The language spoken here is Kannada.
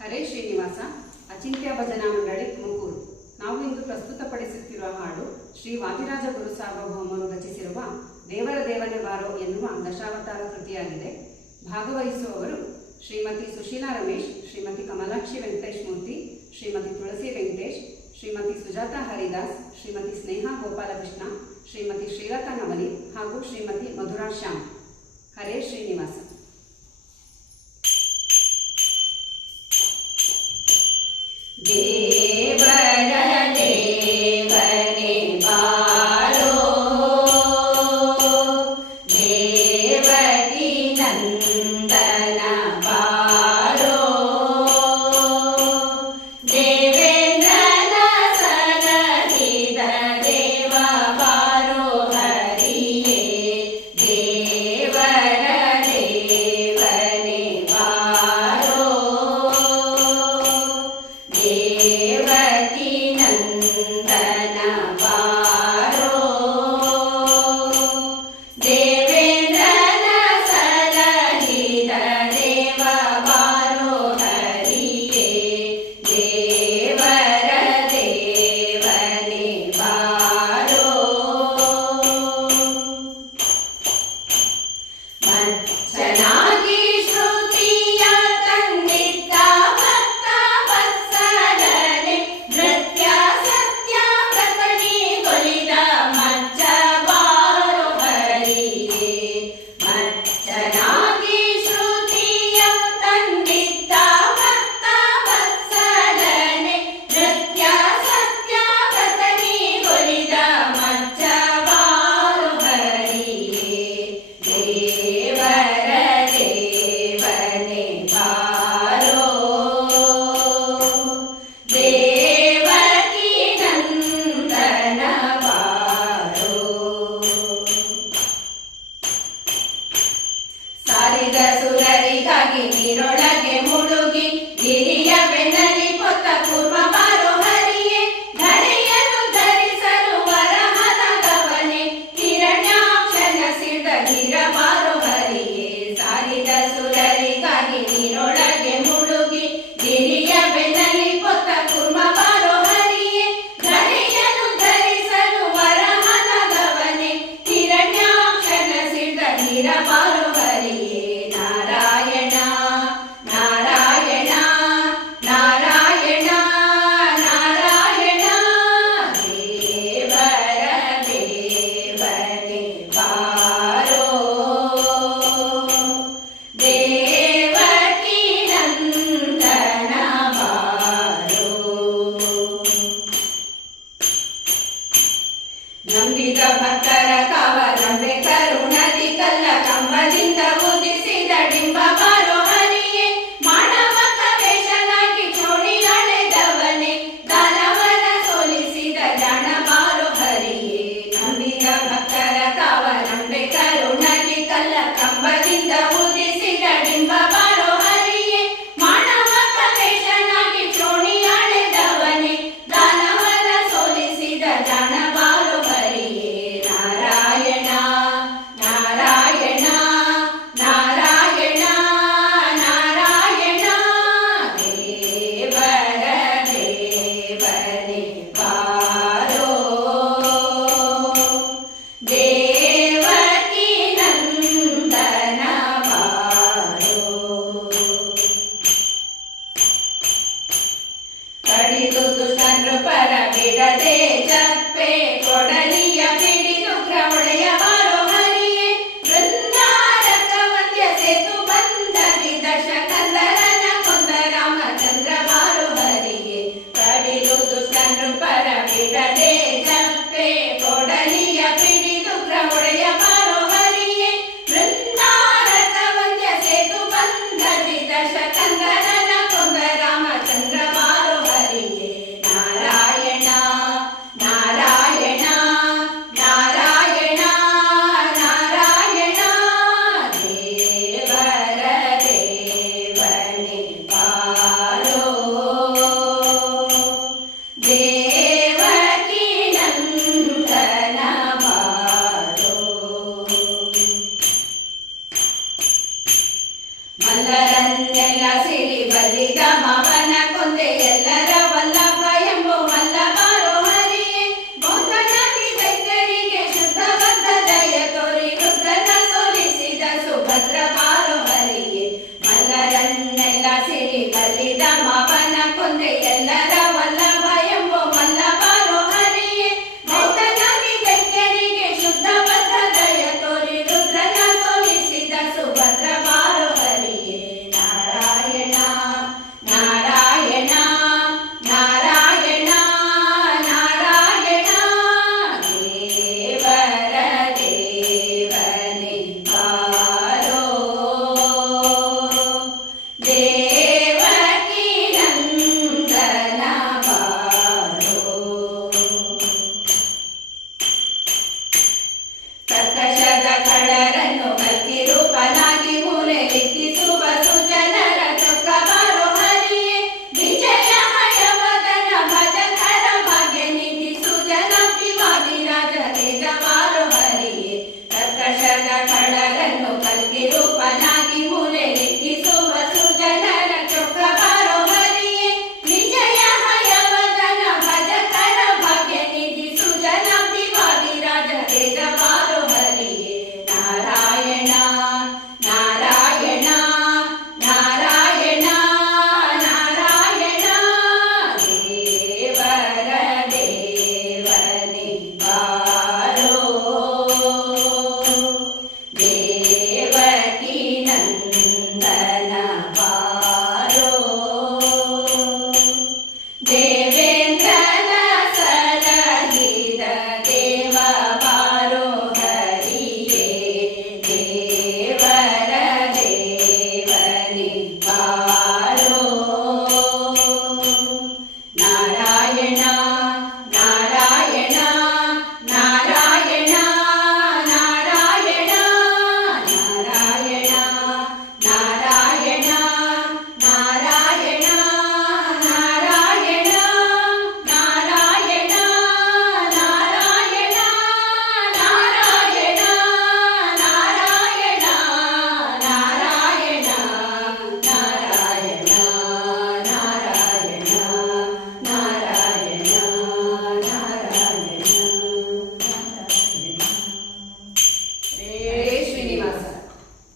ಹರೇ ಶ್ರೀನಿವಾಸ, ಅಚಿಂತ್ಯ ಭಜನಾ ಮಂಡಳಿ ತುಮಕೂರು. ನಾವು ಇಂದು ಪ್ರಸ್ತುತಪಡಿಸುತ್ತಿರುವ ಹಾಡು ಶ್ರೀ ವಾದಿರಾಜ ಗುರು ಸಾರ್ವಭೌಮರು ರಚಿಸಿರುವ ದೇವರ ದೇವನೇ ಬಾರೋ ಎನ್ನುವ ದಶಾವತಾರ ಕೃತಿಯಾಗಿದೆ. ಭಾಗವಹಿಸುವವರು ಶ್ರೀಮತಿ ಸುಶೀಲಾ ರಮೇಶ್, ಶ್ರೀಮತಿ ಕಮಲಾಕ್ಷಿ ವೆಂಕಟೇಶ್ ಮೂರ್ತಿ, ಶ್ರೀಮತಿ ತುಳಸಿ ವೆಂಕಟೇಶ್, ಶ್ರೀಮತಿ ಸುಜಾತಾ ಹರಿದಾಸ್, ಶ್ರೀಮತಿ ಸ್ನೇಹ ಗೋಪಾಲಕೃಷ್ಣ, ಶ್ರೀಮತಿ ಶ್ರೀಲತಾ ನವನಿ ಹಾಗೂ ಶ್ರೀಮತಿ ಮಧುರಾ ಶ್ಯಾಮ್. ಹರೇ ಶ್ರೀನಿವಾಸ್. ನಂಬಿದ ಭಕ್ತರ ಕಾವ ನಂಬೆ ಕರು Los manos para ver a ella peoría feliz.